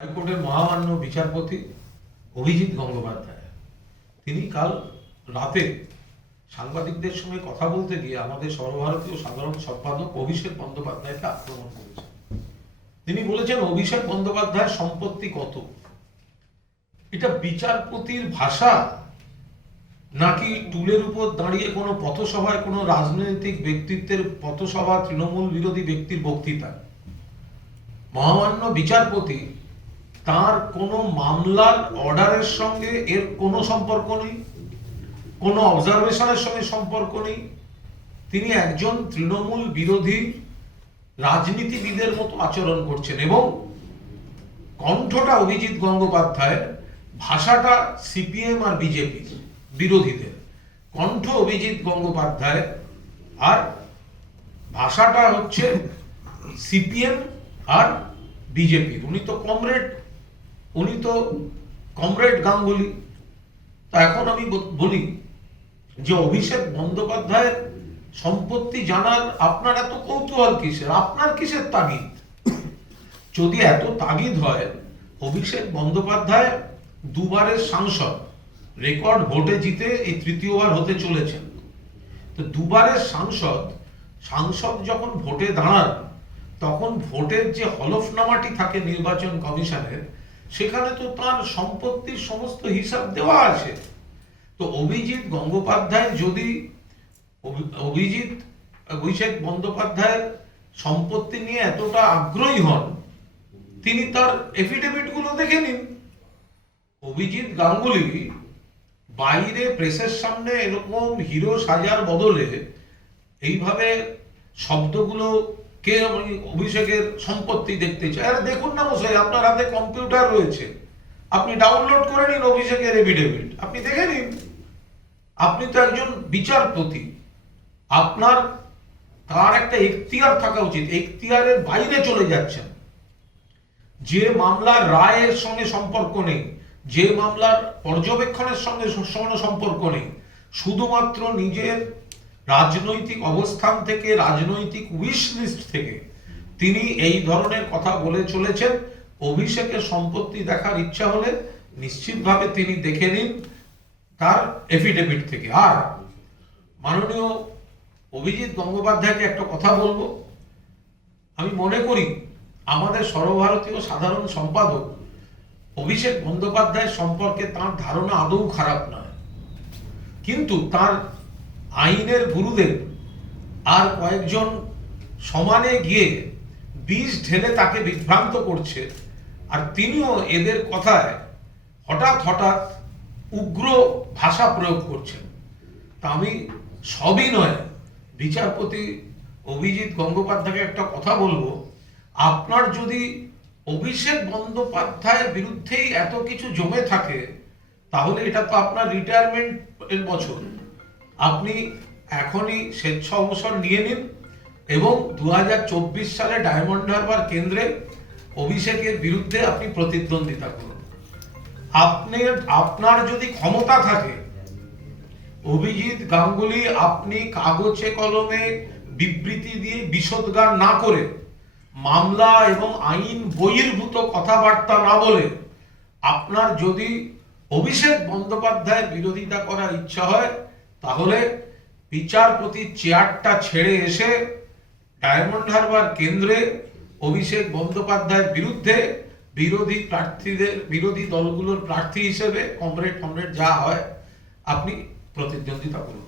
হাইকোর্টের মহামান্য বিচারপতি অভিজিৎ গঙ্গোপাধ্যায়। তিনি কাল রাতে সাংবাদিকদের সঙ্গে কথা বলতে গিয়ে আমাদের সর্বভারতীয় সাধারণ সম্পাদক অভিষেক বন্দ্যোপাধ্যায়কে আক্রমণ করেছেন। তিনি বলেছেন, অভিষেক বন্দ্যোপাধ্যায়ের সম্পত্তি কত? এটা বিচারপতির ভাষা? নাকি টুলের উপর দাঁড়িয়ে কোনো পথসভায় কোনো রাজনৈতিক ব্যক্তিত্বের পথসভা তৃণমূল বিরোধী ব্যক্তির বক্তৃতা মহামান্য বিচারপতি তার কোনো মামলার অর্ডারের সঙ্গে এর কোনো সম্পর্ক নেই, কোনো অবজারভেশনের সঙ্গে সম্পর্ক নেই। তিনি একজন তৃণমূল বিরোধী রাজনীতিবিদের মতো আচরণ করছেন এবং কণ্ঠটা অভিজিৎ গঙ্গোপাধ্যায়ের, ভাষাটা সিপিএম আর বিজেপি বিরোধীদের। কণ্ঠ অভিজিৎ গঙ্গোপাধ্যায় আর ভাষাটা হচ্ছে সিপিএম আর বিজেপির। উনি তো কমরেড। উনি তো কমরেড গাঙ্গুলি। তা এখন আমি বলি যে অভিষেক বন্দ্যোপাধ্যায়ের সম্পত্তি জানার আপনার এত কৌতূহল কিসের? আপনার কিসের তাগিদ? যদি এত তাগিদ হয়, অভিষেক বন্দ্যোপাধ্যায় দুবারের সাংসদ, রেকর্ড ভোটে জিতে এই তৃতীয়বার হতে চলেছেন। তো দুবারের সাংসদ সাংসদ যখন ভোটে দাঁড়ান, তখন ভোটের যে হলফনামাটি থাকে নির্বাচন কমিশনের সেখানে তো তার সম্পত্তির সমস্ত হিসাব দেওয়া আছে। তো অভিজিৎ গঙ্গোপাধ্যায় যদি অভি- অভিজিৎ অভিষেক বন্দ্যোপাধ্যায়ের সম্পত্তি নিয়ে এতটা আগ্রহী হন, তিনি তার এফিডেভিটগুলো দেখে নিন। অভিজিৎ গাঙ্গুলি বাইরে প্রেসের সামনে এরকম হিরো সাজার বদলে এইভাবে শব্দগুলো কে অভিষেকের সম্পত্তি দেখতে চাই আরে দেখুন না মশাই, আপনার হাতে কম্পিউটার রয়েছে। আপনি ডাউনলোড করে নিন অভিষেকের এফিডেভিট আপনি দেখে নিন। আপনি তো একজন বিচারপতি। আপনার, তার একটা এখতিয়ার থাকা উচিত। এখতিয়ারের বাইরে চলে যাচ্ছেন। যে মামলার রায়ের সঙ্গে সম্পর্ক নেই, যে মামলার পর্যবেক্ষণের সঙ্গে সম্পর্ক নেই, শুধুমাত্র নিজের রাজনৈতিক অবস্থান থেকে, রাজনৈতিক উইশ লিস্ট থেকে তিনি এই ধরনের কথা বলে চলেছেন। অভিষেকের সম্পত্তি দেখার ইচ্ছা হলে নিশ্চিতভাবে তিনি দেখে নিন তার এফিডেভিট থেকে। আর মাননীয় অভিজিৎ গঙ্গোপাধ্যায়কে একটা কথা বলব। আমি মনে করি আমাদের সর্বভারতীয় সাধারণ সম্পাদক অভিষেক বন্দ্যোপাধ্যায় সম্পর্কে তার ধারণা আদৌ খারাপ নয়। কিন্তু তার আইনের গুরুদেব আর কয়েকজন সমানে গিয়ে বীজ ঢেলে তাকে বিভ্রান্ত করছে, আর তিনিও এদের কথায় হঠাৎ হঠাৎ উগ্র ভাষা প্রয়োগ করছেন। তা আমি সবই নয়, বিচারপতি অভিজিৎ গঙ্গোপাধ্যায়কে একটা কথা বলব। আপনার যদি অভিষেক বন্দ্যোপাধ্যায়ের বিরুদ্ধেই এত কিছু জমে থাকে, তাহলে এটা তো আপনার রিটায়ারমেন্ট এর বছর। আপনি এখনই স্বেচ্ছা অবসর নিয়ে নিন এবং দু হাজার চব্বিশ সালে ডায়মন্ড হারবার কেন্দ্রে অভিষেকের বিরুদ্ধে আপনি প্রতিদ্বন্দ্বিতা করুন। আপনি, আপনার যদি ক্ষমতা থাকে, অভিজিৎ গাঙ্গুলি আপনি কাগজে কলমে বিবৃতি দিয়ে বিশদগার না করে মামলা এবং আইন বহির্ভূত কথাবার্তা না বলে আপনার যদি অভিষেক বন্দ্যোপাধ্যায়ের বিরোধিতা করার ইচ্ছা হয় তাহলে বিচারপতি চেয়ারটা ছেড়ে এসে ডায়মন্ড হারবার কেন্দ্রে অভিষেক বন্দ্যোপাধ্যায়ের বিরুদ্ধে বিরোধী প্রার্থীদের, বিরোধী দলগুলোর প্রার্থী হিসেবে কমরেড কমরেড যা হয়, আপনি প্রতিদ্বন্দ্বিতা করুন।